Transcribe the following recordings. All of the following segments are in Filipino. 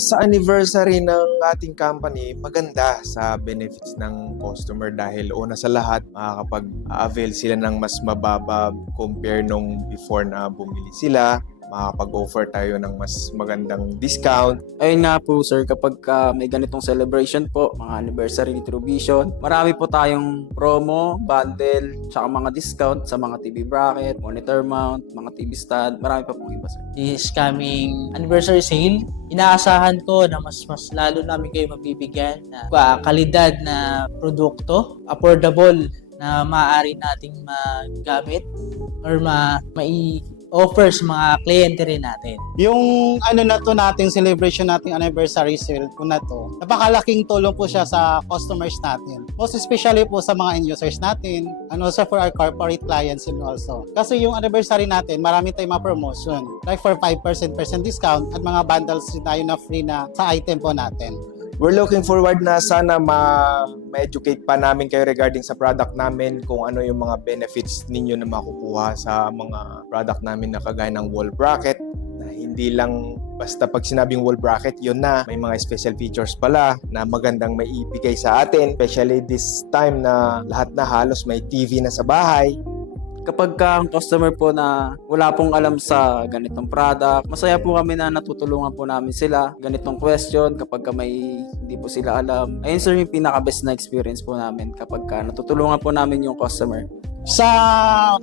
Sa anniversary ng ating company, maganda sa benefits ng customer dahil una sa lahat, makakapag-avail sila ng mas mababa compare nung before na bumili sila. Makakapag-offer tayo ng mas magandang discount. Ayun nga po sir, kapag may ganitong celebration po, mga anniversary ni True Vision, marami po tayong promo, bundle, tsaka mga discount sa mga TV bracket, monitor mount, mga TV stand, marami pa pong iba sir. This coming anniversary sale, inaasahan ko na mas lalo namin kayo mabibigyan na kalidad na produkto, affordable na maaari nating magamit or mai-offer sa mga kliyente rin natin. Yung na to nating celebration nating anniversary sale po na to, napakalaking tulong po siya sa customers natin. Most especially po sa mga end users natin and also for our corporate clients and also. Kasi yung anniversary natin, marami tayong mga promotion. Like for 5% discount at mga bundles din tayo na free na sa item po natin. We're looking forward na sana ma-educate pa namin kayo regarding sa product namin, kung ano yung mga benefits ninyo na makukuha sa mga product namin na kagaya ng wall bracket, na hindi lang basta pag sinabing wall bracket, yun na. May mga special features pala na magandang may ibigay sa atin, especially this time na lahat na halos may TV na sa bahay. Kapag ang customer po na wala pong alam sa ganitong product, masaya po kami na natutulungan po namin sila. Ganitong question, kapag may hindi po sila alam. Ayun sir, yung pinaka-best na experience po namin kapag natutulungan po namin yung customer. Sa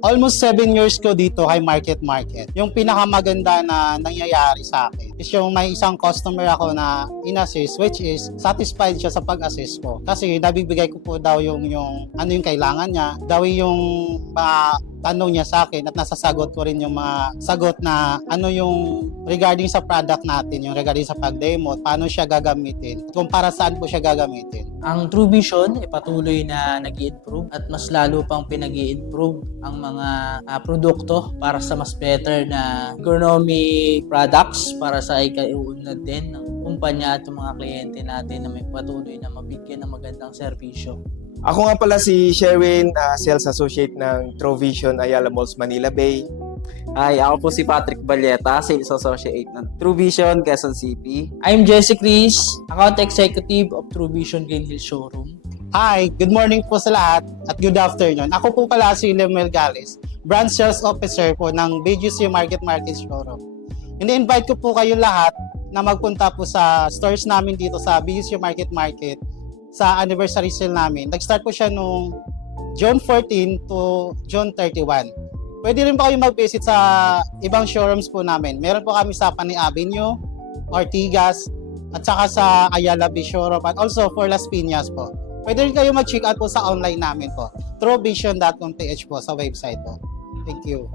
almost 7 years ko dito kay Market, yung pinakamaganda na nangyayari sa akin is yung may isang customer ako na in-assist, which is satisfied siya sa pag-assist ko. Kasi nabibigay ko po daw yung ano yung kailangan niya, daw yung tanong niya sa akin at nasasagot ko rin yung mga sagot na ano yung regarding sa product natin, yung regarding sa pag-demo, paano siya gagamitin, kung para saan po siya gagamitin. Ang True Vision ay patuloy na nag-i-improve at mas lalo pang pinag-i-improve ang mga produkto para sa mas better na economy products para sa ikaiunlad din ng kumpanya at ng mga kliyente natin na may patuloy na mabigyan ng magandang serbisyo. Ako nga pala si Sherwin, Sales Associate ng True Vision Ayala Malls, Manila Bay. Hi, ako po si Patrick Valleta, Sales Associate ng True Vision, Quezon City. I'm Jesse Chris, Account Executive of True Vision Green Hills Showroom. Hi, good morning po sa lahat at good afternoon. Ako po pala si Lemuel Gales, Branch Sales Officer po ng BGC Market Showroom. Ini-invite ko po kayo lahat na magpunta po sa stores namin dito sa BGC Market sa anniversary sale namin. Nag-start po siya noong June 14 to June 31. Pwede rin po kayo mag-visit sa ibang showrooms po namin. Meron po kami sa Panay Avenue, Ortigas, at saka sa Ayala Bay Showroom, at also for Las Piñas po. Pwede rin kayo mag-check out po sa online namin po, truevision.com.ph po sa website po. Thank you.